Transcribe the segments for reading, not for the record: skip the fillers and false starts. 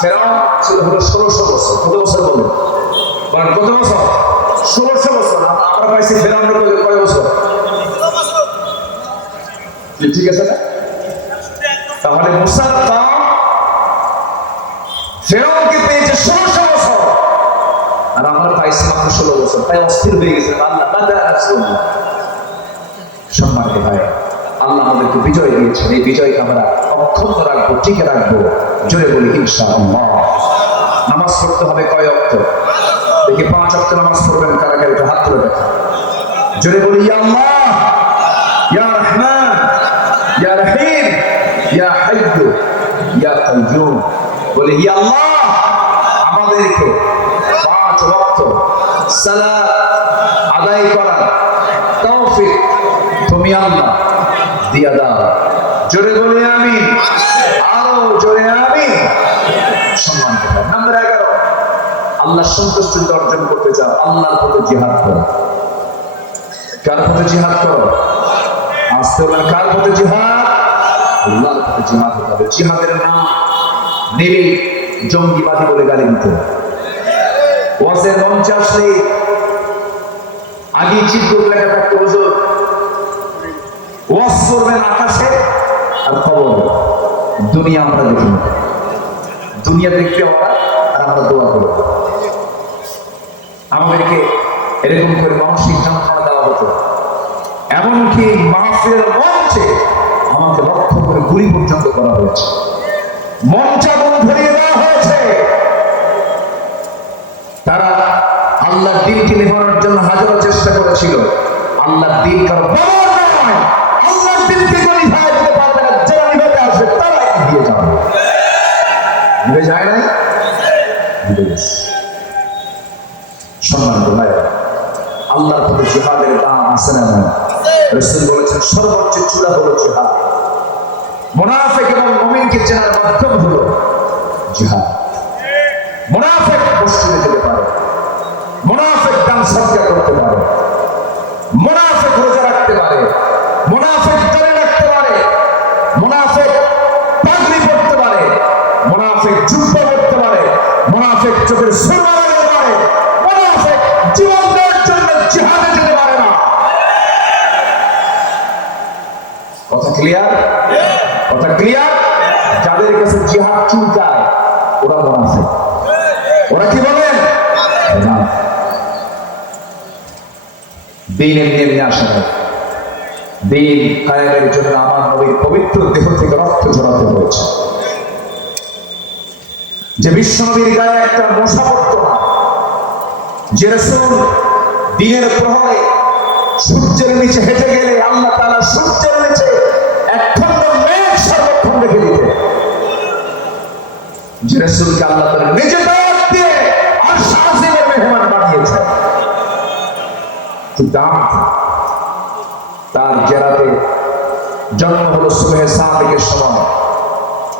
ফেরাউন ছিল হলো ১৬০০ বছর। কত বছর বলেন? বলেন কত বছর? ১৬০০ বছর। আমরা পাইছি ফেরাউনের কয় বছর? ঠিক আছে না? তাহলে মুসার কওম ফেরাউনকে পেয়েছে ১৬০০ বছর, আর আমরা পাইছি মাত্র ১৬ বছর। তাই অস্থির হয়ে গেছে আল্লাহ বাদা রাসূলুল্লাহ। সম্মানিত ভাই, আল্লাহ আমাদেরকে বিজয় দিয়েছেন। এই বিজয়কে আমরা অক্ষুণ্ণ রাখবো, টিকে রাখবো। জোরে বলি ইনশাআল্লাহ। নামাজ পড়তে হবে কয় ওয়াক্ত? দেখি ৫ ওয়াক্ত নামাজ পড়বেন কারা কারা, একটু হাত তুলে দেখেন। জোরে বলি ইয়া আল্লাহ, ইয়া রহমান, ইয়া রহিম, ইয়া হাইয়্যু, ইয়া কাইয়্যুম। বলি ইয়া আল্লাহ, আমাদেরকে ৫ ওয়াক্ত সালাত আদায় করার তৌফিক তুমি আল্লাহ দিয়া দাও। জোরে বলি আমিন, আরো জোরে আমিন। সম্মানিত ভাই, নাম্বার 11, আল্লাহর সন্তুষ্টি অর্জন করতে চাও, আল্লাহর পথে জিহাদ করো। কার পথে জিহাদ করো? আসতে বলেন কার পথে জিহাদ? আল্লাহর পথে জিহাদ হতে হবে। জিহাদের নাম নিরিখ জঙ্গিবাদী বলে গালি দিতে। ওয়াজের মঞ্চে আসলে আগে চিৎকার লেখা থাকতো, হুজুর ওয়াজ করবেন আকাশে আর খবর দুনিয়া আমরা দেখি না। দুনিয়া দেখতে আমরা আর আমরা দোয়া করব। আমাদেরকে এরকম করে মানসিক যন্ত্রণা দেওয়া হতো, এমনকি মাহফিলের মঞ্চে আমাকে লক্ষ্য করে গুলি পর্যন্ত করা হয়েছে, মঞ্চাগুন ধরিয়ে দেওয়া হয়েছে। তারা আল্লাহর দ্বীনকে নিভানোর জন্য হাজারো চেষ্টা করেছিল। আল্লাহর দ্বীন কারো বড় নয়, আল্লাহর দ্বীনকে কোনো নিভাতে দিতে পারবে না। যারা নিভাতে আসবে তারা এগিয়ে যাবে। নিভে যায় না, নিভে গেছে। সম্মানিত ভাই, আল্লাহর পথে জিহাদের দাম আছে না? রাসূল বলেছেন সর্বোচ্চ চূড়া হলো জিহাদ। মুনাফিক এবং মুমিনকে চেনার মাধ্যম হলো জিহাদ। মুনাফিক মসজিদে যেতে পারে, মুনাফিক দান সদকা করতে পারে, মুনাফিক রোজা রাখতে পারে, মুনাফিক দাড়ি রাখতে পারে, মুনাফিক পাগড়ি পরতে পারে, মুনাফিক জুব্বা পরতে পারে, মুনাফিক চোখের সুরমা লাগাতে পারে, মুনাফিক জীবন দেওয়ার জন্য জিহাদে যেতে পারে না। কথা ক্লিয়ার? কথা ক্লিয়ার? যাদের কাছে জিহাদ চুলকায় ওরা মুনাফিক। ওরা কি বলেন? দিন এমনি এমনি আসে না। দিন কায়েমের জন্য আমার নবীর পবিত্র দেহ থেকে রক্ত ঝরাতে হয়েছে। যে বিশ্ব নবীর গায়ে একটা মশা পড়ত না, যে রাসূল দিনের প্রহরে সূর্যের নিচে হেঁটে গেলে আল্লাহ তাআলা সূর্যের নিচে এক খণ্ড মেঘ সর্বক্ষণ রেখে দিতেন, যে রাসূলকে আল্লাহ তাআলা নিজে দাওয়াত দিয়ে আরশ আজিমের মেহমান বানিয়েছেন। তার জেরাতে জন্ম হলো সুবহে সাদিকের সময়।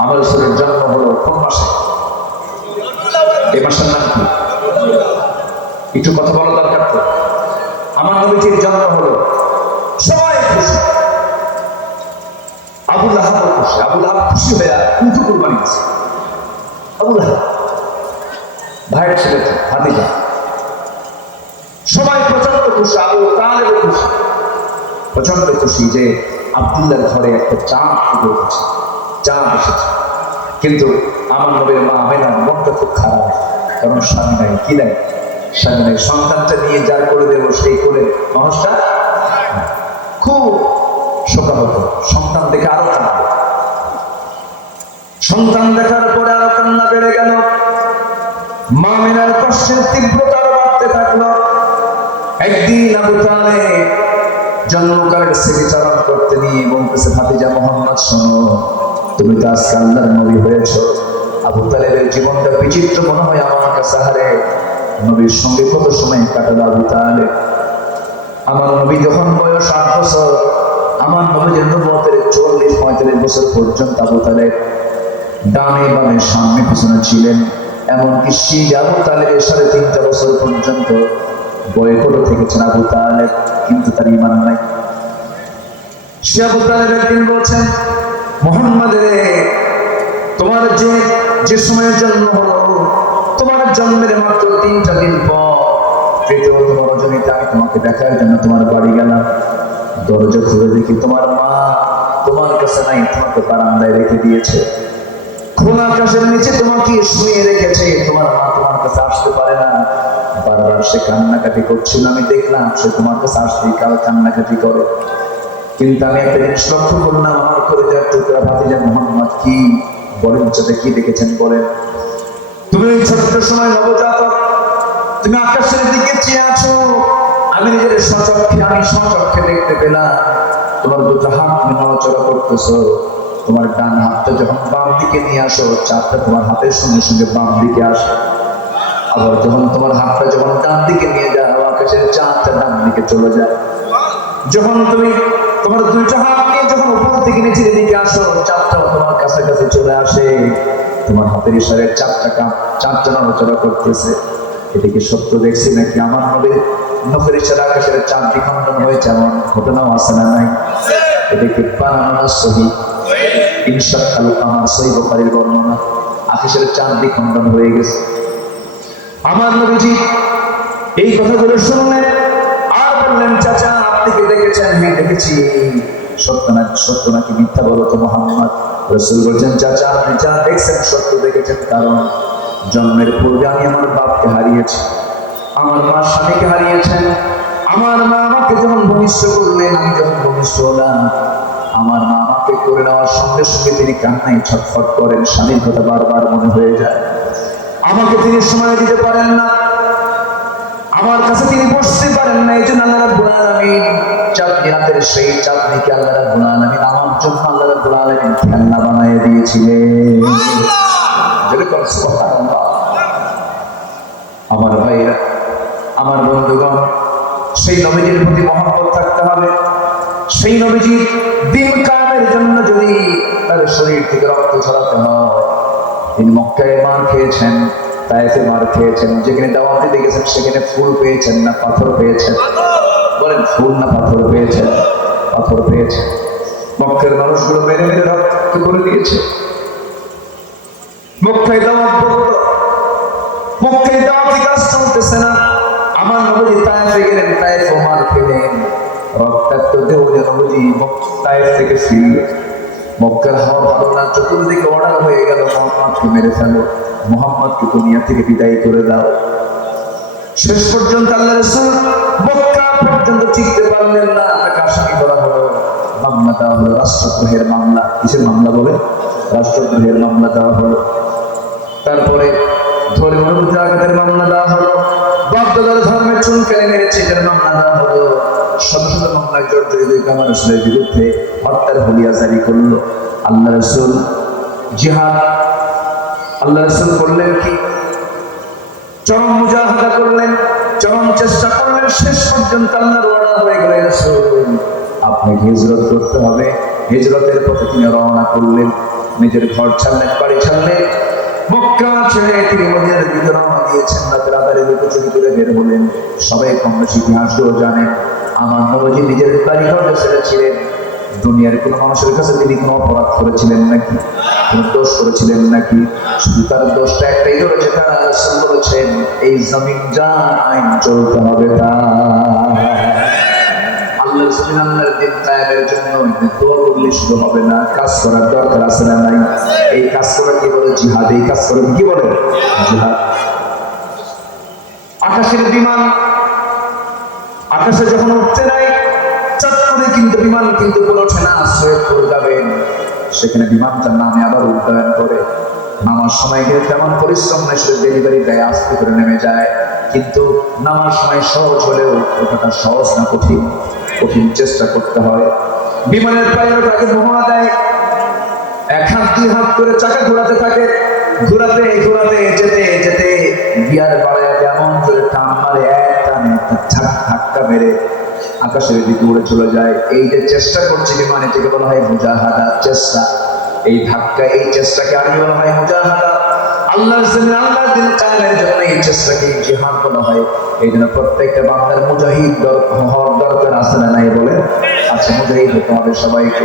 আমার রাসূলের জন্ম হলো কোন মাসে? এই মাসের নাম কি? একটু কথা বলা দরকার তো। আমার নবীজির জন্ম হলো, সবাই খুশি, আবু লাহাব খুশি। আবু লাহাব খুশি হয়ে উঁচু কুরবানি দিয়েছে। আবু লাহাব ভাইয়ের ছেলে ভাতিজা, সবাই প্রচন্ড খুশি। আবু তালেব খুশি, প্রচন্ড খুশি যে আব্দুল্লাহর ঘরে একটা চাঁদ ফুটে উঠেছে, চাঁদ এসেছে। কিন্তু আমার নবীর মা আমেনার মনটা খুব খারাপ, কারণ স্বামী নাই। কি নাই? স্বামী নাই। সন্তানটা নিয়ে যা করে দেবো সেই করে মানুষটা খুব শোকাহত। সন্তান দেখে আরো কাঁদবে, সন্তান দেখার পরে আরো কান্না বেড়ে গেল। মা আমেনার কষ্টের তীব্রতা আরো বাড়তে থাকলো। একদিন আবু তালেব জন্মকালের স্মৃতিচারণ করতে নিয়ে বলতেছে, ভাতিজা মুহাম্মদ শোনো, তুমি তো আজকে আল্লাহর নবী হয়েছো। আবু তালেবের জীবনটা বিচিত্র মনে হয় আমার কাছে। হারে, নবীর সঙ্গে কত সময় কাটালো আবু তালেব। আমার নবী যখন বয়স 8 বছর, আমার নবীর নবুয়তের 40-45 বছর পর্যন্ত আবু তালেব ডানে বামে সামনে পিছনে ছিলেন। এমনকি সেই আবু তালেবের 3.5 বছর পর্যন্ত বয়কটে থেকেছেন আবু তালেব, কিন্তু তার ঈমান নাই। সে আবু তালেব একদিন বলছেন, মুহাম্মদ রে, তোমার যে যে সময়ের জন্ম হলো, তোমার জন্মের মাত্র 3টা দিন পর তৃতীয়তম রজনীতে আমি তোমাকে দেখার জন্য তোমার বাড়ি গেলাম। দরজা খুলে দেখি তোমার মা তোমার কাছে নাই, তোমাকে বারান্দায় রেখে দিয়েছে। খোলা আকাশের নিচে তোমাকে শুয়ে রেখেছে। তোমার মা তোমার কাছে আসতে পারে না, বারবার সে কান্নাকাটি করছিল। আমি দেখলাম সে তোমার কাছে আসতেই কাল কান্নাকাটি করে। কিন্তু আমি একটা জিনিস লক্ষ্য করলাম, আমার করে যার টুকরা ভাতিজা মোহাম্মদ কি বলেন, সাথে কি দেখেছেন বলেন? তুমি ওই ছোট্ট সময় নবজাতক, তুমি আকাশের দিকে চেয়ে আছো। আমি নিজের স্বচক্ষে দেখতে পেলাম তোমার দুটো হাত তুমি নড়াচড়া করতেছো। তোমার ডান হাতটা যখন বাম দিকে নিয়ে আসো, চাপটা তোমার হাতের সঙ্গে সঙ্গে বাম দিকে আসে। আবার যখন তোমার হাতটা যখন ডান দিকে নিয়ে যাও, আকাশের চাঁদটা ডান দিকে চলে যায়। যখন তুমি তোমার দুইটা হাত নিয়ে যখন উপর থেকে নিচের দিকে আসো, চাঁদটাও তোমার কাছাকাছি চলে আসে। তোমার হাতের ইশারায় চাঁদটা নড়াচড়া করতেছে। এদিকে সত্য দেখছি নাকি আমার নখের ইশারা আকাশের চাঁদ দ্বিখণ্ডন হয়েছে, এমন ঘটনাও আছে না নাই? এদিকে বানানো সহি ইনশাআল আমার সহি বুখারীর বর্ণনা, আকাশের চাঁদ দ্বিখণ্ডন হয়ে গেছে। আমার নবীজি এই কথাগুলো শুনলেন আর বললেন, চাচা আপনি কি দেখেছেন? হ্যাঁ দেখেছি। সত্য নাকি মিথ্যা বলো তো মুহাম্মদ? রাসূল বলছেন, চাচা আপনি যা দেখছেন সত্য দেখেছেন, কারণ জন্মের পূর্বে আমি আমার বাপকে হারিয়েছি, আমার মা স্বামীকে হারিয়েছেন। আমার মা আমাকে যখন ভূমিষ্ঠ করলেন, আমি যখন ভূমিষ্ঠ হলাম, আমার মা আমাকে করে নেওয়ার সঙ্গে সঙ্গে তিনি কান্নায় ছটফট করেন। স্বামীর কথা বারবার মনে হয়ে যায়। আমাকে তিনি সময় দিতে পারেন না, আমার কাছে তিনি বসতে পারেন না। এই জন্য আল্লাহ রাব্বুল আলামিন চাঁদনি রাতের সেই চাঁদনিকে আল্লাহ রাব্বুল আলামিন আমার জন্য আল্লাহ রাব্বুল আলামিন খেলনা বানিয়ে দিয়েছিলেন। যেরকম সুবহানাল্লাহ। আমার ভাইরা, আমার বন্ধুগণ, সেই নবীজির প্রতি মহব্বত থাকতে হবে। সেই নবীজির দিন কায়েমের জন্য যদি তার শরীর থেকে রক্ত ঝরাতে হয়, তিনি মক্কায় মার খেয়েছেন, তায়েফে মার খেয়েছেন। যেখানে দাওয়াত দিতে গেছেন সেখানে ফুল পেয়েছেন না পাথর পেয়েছেন? বলেন, ফুল না পাথর পেয়েছেন? পাথর পেয়েছেন। মক্কার মানুষগুলো মেরে মেরে রক্ত করে দিয়েছে। মক্কায় দাওয়াতি কাজ চলতেছে না। আমার নবী তায়েফে গেলেন, তায়েফে মার খেলেন, রক্তাক্ত দেহ নবী তায়েফ থেকে ফিরলেন। মক্কার হাওয়া ভালো না, চতুর্দিকে অর্ডার হয়ে গেল, মুহাম্মদকে মেরে ফেলো, মুহাম্মদকে দুনিয়া থেকে বিদায় করে দাও। শেষ পর্যন্ত আল্লাহ রাসূল মক্কা পর্যন্ত টিকতে পারলেন না, তাকে আসামি করা হলো, মামলা দেওয়া হলো, রাষ্ট্রদ্রোহের মামলা। কিসের মামলা বলে? রাষ্ট্রদ্রোহের মামলা দেওয়া হলো। তারপরে ধর্মীয় আঘাতের মামলা দেওয়া হলো, বাপদাদার ধর্মের চুনকালি মেরেছে এটার মামলা দেওয়া হলো। শত শত মামলা জর্জরিত আমার রাসূলের বিরুদ্ধে হত্যার হুলিয়া জারি করলো। আল্লাহ রাসূল জিহাদ, আল্লাহ রাসূল করলেন কি? চরম মুজাহাদা করলেন, চরম চেষ্টা করলেন। শেষ পর্যন্ত আল্লাহর ওয়াদা হয়ে গেল, রাসূল আপনাকে হিজরত করতে হবে। হিজরতের পথে তিনি রওনা করলেন, নিজের ঘর ছাড়লেন, বাড়ি ছাড়লেন, মক্কা ছেড়ে তিনি মদিনার দিকে রওনা দিয়েছেন। রাতের আধারে লুকোচুরি করে বের হলেন। সবাই কম বেশি ইতিহাসও জানেন, আমার নবীজি নিজের বাড়ি ঘর ছেড়েছিলেন। দুনিয়ার কোনো মানুষের কাছে তিনি কোনো অপরাধ করেছিলেন নাকি? কোনো দোষ করেছিলেন নাকি? শুধু তার দোষটা একটাই ধরেছে, তারা রাসূল বলেছেন এই জমিন যা আইন চলতে হবে তা। আল্লাহর জমিন আল্লাহর দিন কায়েমের জন্য দোয়া করলে শুধু হবে না, কাজ করার দরকার আছে না নাই? এই কাজ করা কি বলে? জিহাদ। এই কাজ করে কি বলে? জিহাদ। আকাশের বিমান আকাশে যখন উঠতে নাই, চট্টরে কিন্তু বিমান কিন্তু ওঠে না, সৈয়দপুর যাবেন, সেখানে বিমানটার নামে আবার উড্ডয়ন করে। নামার সময় গেলে তেমন পরিশ্রম নাই, সে ডেলিভারি দেয়, আস্তে করে নেমে যায়। কিন্তু নামার সময় সহজ হলেও ওটা সহজ না, কঠিন। কঠিন চেষ্টা করতে হয়। বিমানের পাইলট আগে মোহরা দেয়, এক হাত দুই হাত করে চাকা ঘোরাতে থাকে, ঘোরাতে ঘোরাতে যেতে যেতে গিয়ার বাড়ায় এমন জোরে টান মারে, এক টানে ধাক্কা মেরে আকাশের দিকে উড়ে চলে যায়। এই যে চেষ্টা করছে বিমান, এটাকে বলা হয় মুজাহাদা, চেষ্টা। এই ধাক্কা, এই চেষ্টাকে আরবি বলা হয় মুজাহাদা। আল্লাহর জমিন আল্লাহর দিন কায়েমের জন্য এই চেষ্টাকে জিহাদ বলা হয়। এই জন্য প্রত্যেকটা বান্দার মুজাহিদ হওয়ার দরকার আছে না নাই? বলে আছে, মুজাহিদ হতে হবে সবাইকে।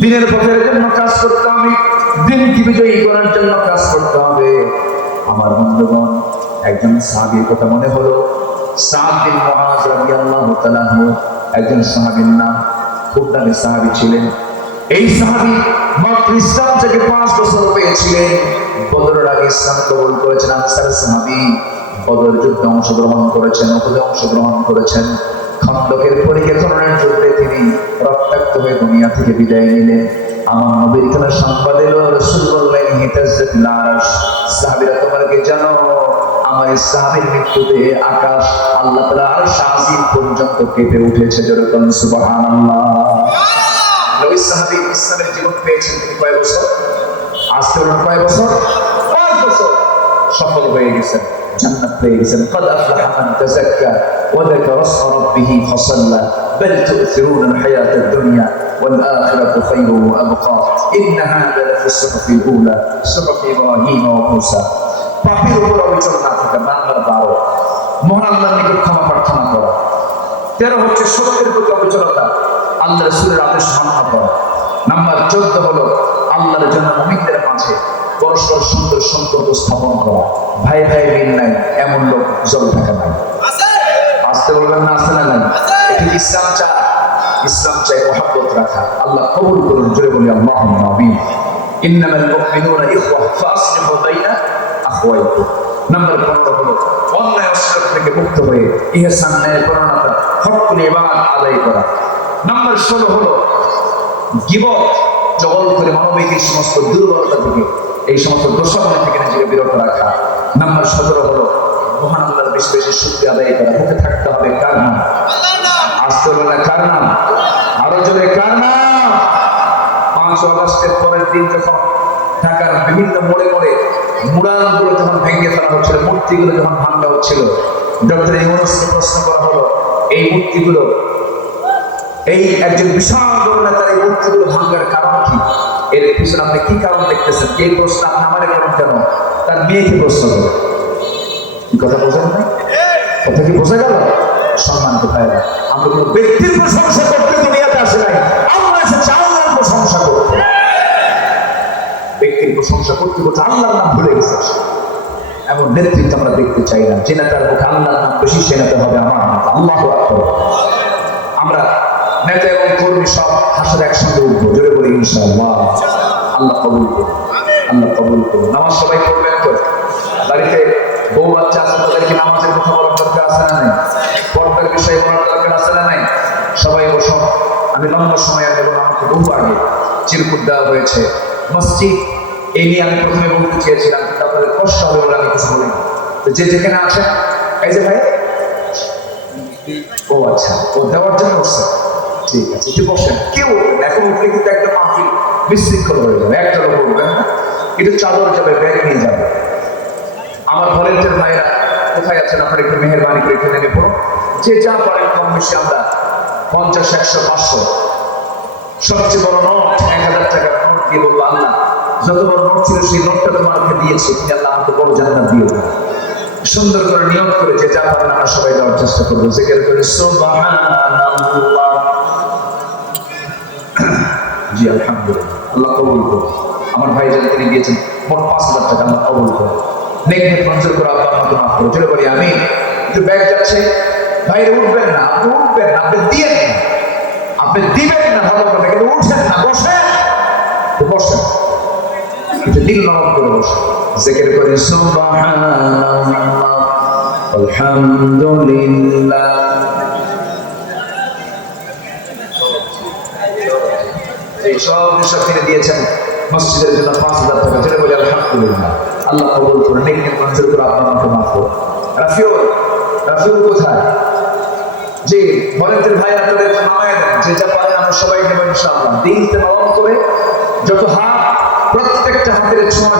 দিনের পথের জন্য কাজ করতে হবে, দিনকে বিজয়ী করার জন্য কাজ করতে হবে। আমার বন্ধুগণ, একজন সাহাবীর কথা মনে হলো, সাদ বিন মুআজ রাদিয়াল্লাহু তাআলা আনহু, একজন সাহাবীর নাম, খুব দামি সাহাবী ছিলেন। এই সাহাবী মাত্র ইসলাম থেকে 5 বছর পেয়েছিলেন। বদরের আগে ইসলাম কবুল করেছেন। আনসার সাহাবী, বদর যুদ্ধে অংশগ্রহণ করেছেন, উহুদে অংশগ্রহণ করেছেন। খন্দকের পরিখনের যুদ্ধে তিনি রক্তাক্ত হয়ে দুনিয়া থেকে বিদায় নিলেন। আমার নবীর কাছে সংবাদ এলো, রাসূল বললেন, হিতাজ্জাতুল আরশ, সাহাবীরা তোমরা কি জানো আমার এই সাহাবীর মৃত্যুতে আকাশ আল্লাহ তাআলা আরশ আজিম পর্যন্ত কেঁপে উঠেছে। যেরকম সুবহানাল্লাহ। ওই সাহাবী ইসলামের জীবন পেয়েছেন তিনি কয় বছর? আজকে কয় বছর? 5 বছর। সফল হয়ে গেছেন, জান্নাত পেয়ে গেছেন। قد أفلح من تزكى وذكر اسم ربه فصلى بل تؤثرون الحياة الدنيا والآخرة خير وأبقى إن هذا لفي الصحف الأولى صحف إبراهيم وموسى। পাপের উপর অবিচল না থাকা, নাম্বার 12 মহান আল্লাহর নিকট ক্ষমা প্রার্থনা করা। 13 হচ্ছে সত্যের প্রতি অবিচলতা, আল্লাহ রাসূলের আদেশ মান্য করা। নাম্বার 14 হলো আল্লাহর জন্য মুমিনদের মাঝে পরস্পর সুন্দর সম্পর্ক স্থাপন করা। ভাই ভাই মিল নাই এমন লোক জল থাকা নাই। আসতে বলবেন না, আসে না নাই? এটি ইসলাম চায়। ইসলাম চাই মহব্বত রাখা। আল্লাহ কবুল করুন। জোরে বলি আল্লাহুম্মা আমিন। ইন্নামাল মুমিনুনা ইখওয়া ফাসলিহু বাইনা আখওয়াইকুম। নাম্বার 15 হলো অন্যায় অশ্লীল থেকে মুক্ত হয়ে ইহসান ন্যায় পরায়ণতা হকুল ইবাদ আদায় করা। নাম্বার 16 হলো গীবত, জগল করে মানবিক এই সমস্ত দুর্বলতা থেকে, এই সমস্ত দোষাবলী থেকে নিজেকে বিরত রাখা। নাম্বার 17 হলো মহান আল্লাহর বেশি বেশি শুকরিয়া আদায় করা। মুখে থাকতে হবে কার নাম? আসতে হবে না কার নাম? আরো জোরে কার নাম? 5 আগস্টের পরের দিন যখন ঢাকার বিভিন্ন মোড়ে মোড়ে মুরালগুলো যখন ভেঙে ফেলা হচ্ছিল, মূর্তিগুলো যখন ভাঙা হচ্ছিল, ডক্টর ইউনূসকে প্রশ্ন করা হলো, এই মূর্তিগুলো, এই একজন বিশাল বড় নেতার এই মূর্তিগুলো ভাঙার কারণ কি? এর পিছনে আপনি কি কারণ দেখতেছেন? এই প্রশ্ন আপনি আমারে করেন কেন? তার মেয়েকে প্রশ্ন করেন। কি কথা বোঝেন না? কথা কি বোঝা গেল? সম্মানিত ভাইরা, আমরা কোনো ব্যক্তির প্রশংসা করতে দুনিয়াতে আসে নাই, আমরা এসেছি আল্লাহর প্রশংসা করতে। ব্যক্তির প্রশংসা করতে করতে আল্লাহর নাম ভুলে গেছে। এমন নেতৃত্ব আমরা দেখতে চাই না। যে নেতার মুখে আল্লাহর নাম বেশি, সে নেতা হবে আমার নেতা। আল্লাহু আকবার। আমরা নেতা এবং কর্মী সব হাসর একসঙ্গে উঠবো। জোরে বলি ইনশাআল্লাহ। আল্লাহ কবুল করুন, আল্লাহ কবুল করুন। নামাজ সবাই পড়বেন তো? বাড়িতে বউ বাচ্চা আছে, তাদেরকে নামাজের কথা বলার দরকার আছে না নাই? পর্দার বিষয়ে বলার দরকার আছে না নাই? সবাই বসো। আমি লম্বা সময় আগে, আমাকে বহু আগে চিরকুট দেওয়া হয়েছে মসজিদ, এই নিয়ে আমি প্রথমে বলতে চেয়েছিলাম, কিন্তু আপনাদের কষ্ট হবে বলে আমি কিছু বলি। তো যে যেখানে আছে, এই যে ভাই, ও আচ্ছা, ও দেওয়ার জন্য উঠছে, ঠিক আছে, একটু বসেন। কেউ এখন উঠলে কিন্তু একটা মাহফিল বিশৃঙ্খল হয়ে যাবে। একটা লোক উঠবেন না, একটু চাদর যাবে, ব্যাগ নিয়ে যাবে। আমার ভলেন্টিয়ার ভাইরা কোথায় আছেন? আপনারা একটু মেহেরবানি করে এখানে নেমে পড়ো। যে যা পারেন কম বেশি আমরা 50, 100, 500, সবচেয়ে বড় নোট 1000 টাকার নোট দিয়ে বলবো, আল্লাহ যত বড় নোট ছিল সেই নোটটা তোমাকে দিয়েছে, তুমি আল্লাহ আমাকে বড় জান্নাত দিও। সুন্দর করে নিয়ত করে যে যা পারেন আমরা সবাই দেওয়ার চেষ্টা করবো। জিকির করে সুবহানাল্লাহ। জি আলহামদুলিল্লাহ, আল্লাহ কবুল করুন। আমার ভাই যারা তিনি দিয়েছেন মোট 5000 টাকা, আল্লাহ কবুল করুন। নেক মঞ্জুর করে আল্লাহ আমাকে মাফ করুন। চলে বলি আমি একটু ব্যাগ যাচ্ছে, ভাই উঠবেন না, আপনি উঠবেন না, আপনি দিয়েন না, আপনি দিবেন না, ভালো কথা, কিন্তু উঠেন না, বসেন, বসেন, একটু দিল নরম করে বসেন। জিকির করে সুবহানাল্লাহ আলহামদুলিল্লাহ। এই সব তিনি দিয়েছেন মসজিদের জন্য 5000 টাকা। চলে বলি আলহামদুলিল্লাহ, আল্লাহ কবুল করুন। নেক মঞ্জুর করে আল্লাহ আমাকে মাফ করুন। রাফিউল কোথায়? যে ভলেন্টিয়ার ভাই আপনাদের নামায় দেন, যে যা পারেন আমরা সবাই নেব ইনশাআল্লাহ। দিনকে নরম করে যত হাত, প্রত্যেকটা হাতের ছোঁয়া